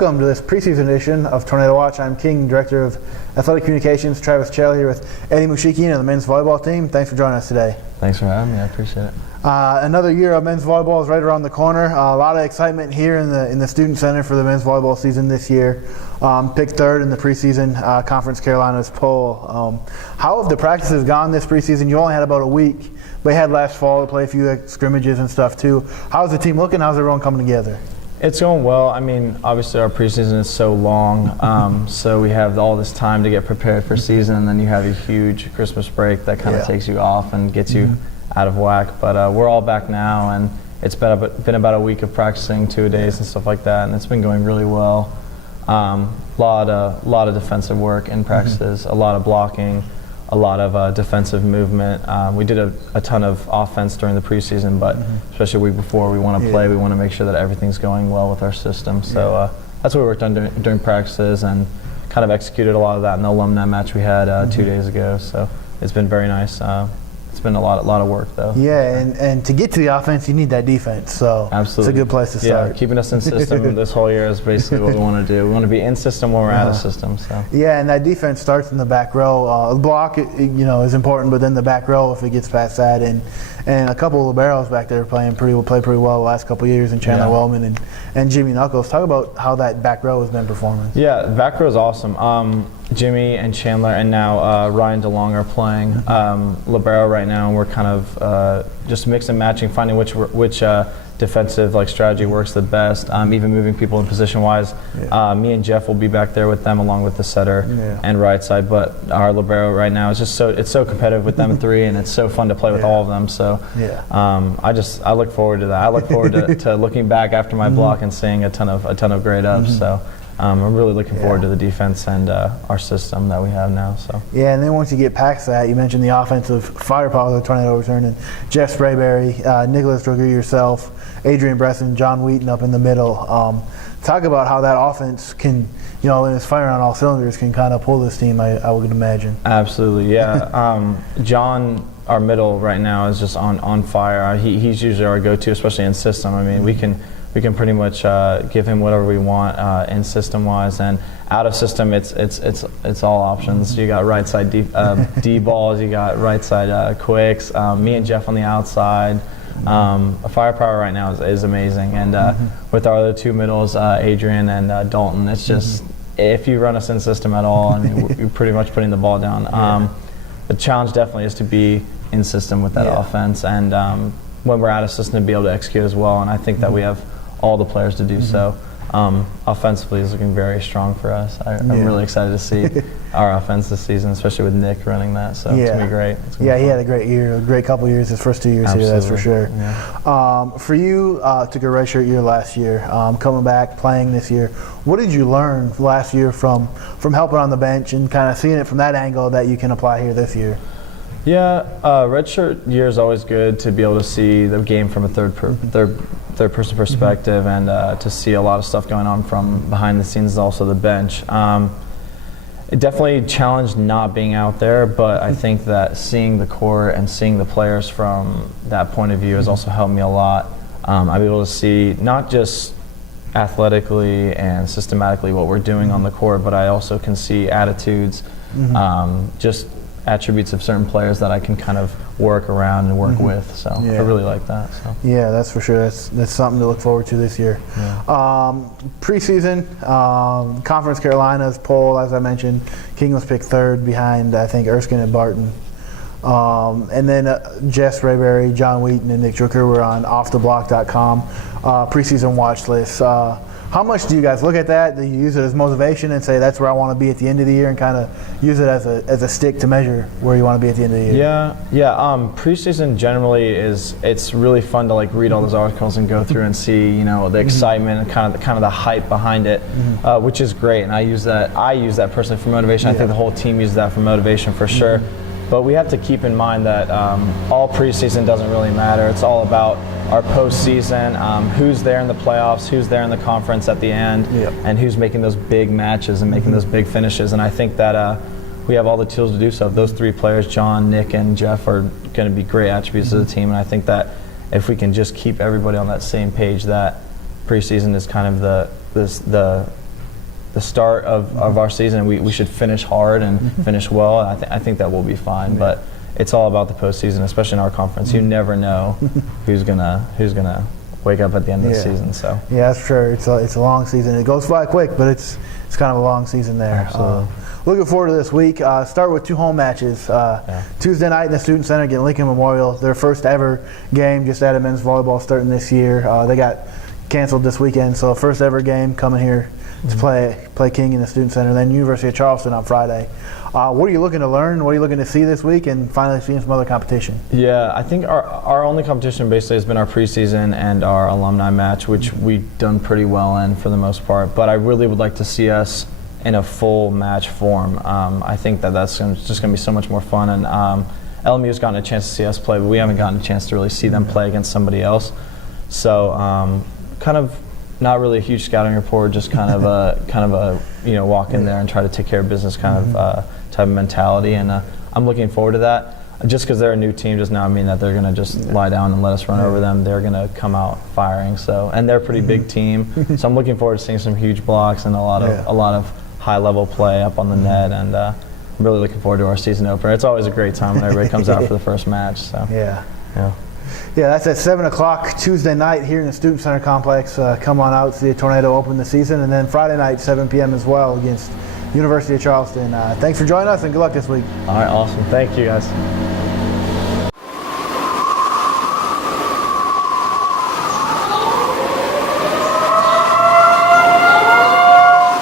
welcome to this preseason edition of Tornado Watch. I'm King, Director of Athletic Communications. Travis Chell here with Eddie Moushikhian of the men's volleyball team. Thanks for joining us today. Thanks for having me. I appreciate it. Another year of men's volleyball is right around the corner. A lot of excitement here in the Student Center for the men's volleyball season this year. Picked third in the preseason Conference Carolinas poll. How have the practices gone this preseason? You only had about a week, but you had last fall to play a few scrimmages and stuff too. How's the team looking? How's everyone coming together? It's going well. I mean, obviously our preseason is so long, so we have all this time to get prepared for season, and then you have a huge Christmas break that kind of takes you off and gets you out of whack. But we're all back now, and it's been about a week of practicing 2 days and stuff like that, and it's been going really well. Lot of defensive work in practices, a lot of blocking, a lot of defensive movement. We did a ton of offense during the preseason, but especially a week before we want to play, we want to make sure that everything's going well with our system. So that's what we worked on during practices and kind of executed a lot of that in the alumni match we had 2 days ago. So it's been very nice. It's been a lot of work though. Yeah, and to get to the offense, you need that defense. So absolutely, it's a good place to start. Yeah, keeping us in system this whole year is basically what we want to do. We want to be in system when we're out of system. So yeah, and that defense starts in the back row. The block, is important, but then the back row if it gets past that, and a couple of liberos back there play pretty well the last couple of years, and Chandler Wellman and Jimmy Knuckles. Talk about how that back row has been performing. Yeah, the back row is awesome. Jimmy and Chandler and now Ryan DeLong are playing libero right now, and we're kind of just mix and matching, finding which defensive strategy works the best. Even moving people in position wise. Me and Jeff will be back there with them along with the setter and right side. But our libero right now is just so competitive with them three, and it's so fun to play with all of them. So I look forward to that. I look forward to looking back after my block and seeing a ton of great ups. So. I'm really looking forward to the defense and our system that we have now. So yeah, and then once you get past that, you mentioned the offensive firepower of the Tornado return, and Jeff Sprayberry, Nicholas Droger, yourself, Adrian Bresson, John Wheaton up in the middle. Talk about how that offense can, when it's firing on all cylinders, can kind of pull this team, I would imagine. Absolutely, yeah. John, our middle right now, is just on fire. He's usually our go-to, especially in system. I mean, we can pretty much give him whatever we want in system-wise, and out of system, it's all options. You got right side D balls, you got right side quicks. Me and Jeff on the outside. Firepower right now is amazing, and with our other two middles, Adrian and Dalton, it's just if you run us in system at all, I mean, you're pretty much putting the ball down. The challenge definitely is to be in system with that offense, and when we're out of system to be able to execute as well. And I think that we have all the players to do so. Offensively is looking very strong for us. I'm really excited to see our offense this season, especially with Nick running that. So it's gonna be great. He had a great year, a great couple of years. His first 2 years here, that's for sure. Yeah. For you, took a redshirt year last year, coming back playing this year. What did you learn last year from helping on the bench and kind of seeing it from that angle that you can apply here this year? Yeah, redshirt year is always good to be able to see the game from a third person perspective, and to see a lot of stuff going on from behind the scenes, also the bench. It definitely challenged not being out there, but I think that seeing the court and seeing the players from that point of view has also helped me a lot. I'm able to see not just athletically and systematically what we're doing on the court, but I also can see attitudes, just attributes of certain players that I can kind of work around and work with. So I really like that. So. Yeah, that's for sure. That's something to look forward to this year. Yeah. Preseason, Conference Carolinas poll, as I mentioned, King was picked third behind, I think, Erskine and Barton. And then Jeff Sprayberry, John Wheaton, and Nick Drucker were on offtheblock.com preseason watch list. How much do you guys look at that? Do you use it as motivation and say that's where I want to be at the end of the year, and kind of use it as a stick to measure where you want to be at the end of the year? Yeah. Preseason generally it's really fun to read all those articles and go through and see the excitement and kind of the hype behind it, which is great. And I use that personally for motivation. I think the whole team uses that for motivation for sure. But we have to keep in mind that all preseason doesn't really matter. It's all about our postseason, who's there in the playoffs, who's there in the conference at the end, and who's making those big matches and making those big finishes. And I think that we have all the tools to do so. Those three players, John, Nick, and Jeff, are going to be great attributes of the team. And I think that if we can just keep everybody on that same page, that preseason is kind of the the start of our season. We should finish hard and finish well. I think that we'll be fine. But it's all about the postseason, especially in our conference. You never know who's gonna wake up at the end of the season. So yeah, that's true. It's a long season. It goes by quick, but it's kind of a long season there. Absolutely. Looking forward to this week. Start with 2 home matches. Tuesday night in the Student Center against Lincoln Memorial. Their first ever game, just added men's volleyball starting this year. They got canceled this weekend, so first ever game coming here to play King in the Student Center. Then University of Charleston on Friday. What are you looking to learn? What are you looking to see this week, and finally seeing some other competition? Yeah, I think our only competition basically has been our preseason and our alumni match, which we've done pretty well in for the most part. But I really would like to see us in a full match form. I think that's just going to be so much more fun. And LMU's gotten a chance to see us play, but we haven't gotten a chance to really see them play against somebody else. So kind of not really a huge scouting report, just kind of a walk in there and try to take care of business kind of type of mentality. And I'm looking forward to that. Just because they're a new team does not mean that they're going to just lie down and let us run over them. They're going to come out firing. So, and they're a pretty big team. So I'm looking forward to seeing some huge blocks and a lot of high level play up on the net. And I'm really looking forward to our season opener. It's always a great time when everybody comes out for the first match. So yeah, that's at 7 o'clock Tuesday night here in the Student Center complex. Come on out, see the Tornado open the season, and then Friday night 7 p.m. as well against University of Charleston. Thanks for joining us, and good luck this week. All right, awesome. Thank you, guys.